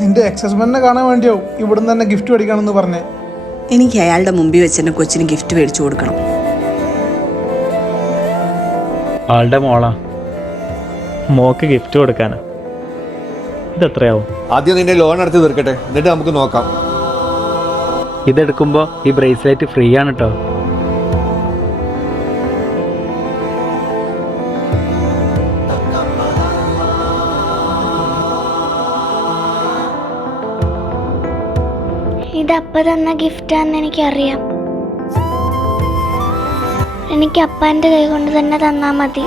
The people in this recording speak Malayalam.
നിന്റെ എക്സ് ഹസ്ബൻഡിനെ കാണാൻ വേണ്ടിയാവും ഇവിടുന്ന് തന്നെ ഗിഫ്റ്റ് മേടിക്കണമെന്ന് പറഞ്ഞേ. എനിക്ക് അയാളുടെ മുമ്പിൽ വെച്ച് എന്നെ കൊച്ചിന് ഗിഫ്റ്റ് മേടിച്ചു കൊടുക്കണം. ആളുടെ മോളാ, മോക്ക് ഗിഫ്റ്റ് കൊടുക്കാനാ. ഇതെത്രയാവും? ആദ്യം നിന്റെ ലോൺ അടച്ച് തീർക്കട്ടെ, എന്നിട്ട് നമുക്ക് നോക്കാം. ഇതെടുക്കുമ്പോൾ ഈ ബ്രേസ്ലെറ്റ് ഫ്രീ ആണ് കേട്ടോ. ഇതപ്പ തന്ന ഗിഫ്റ്റാന്ന് എനിക്കറിയാം. എനിക്ക് അപ്പാൻ്റെ കൈ കൊണ്ട് തന്നെ തന്നാ മതി.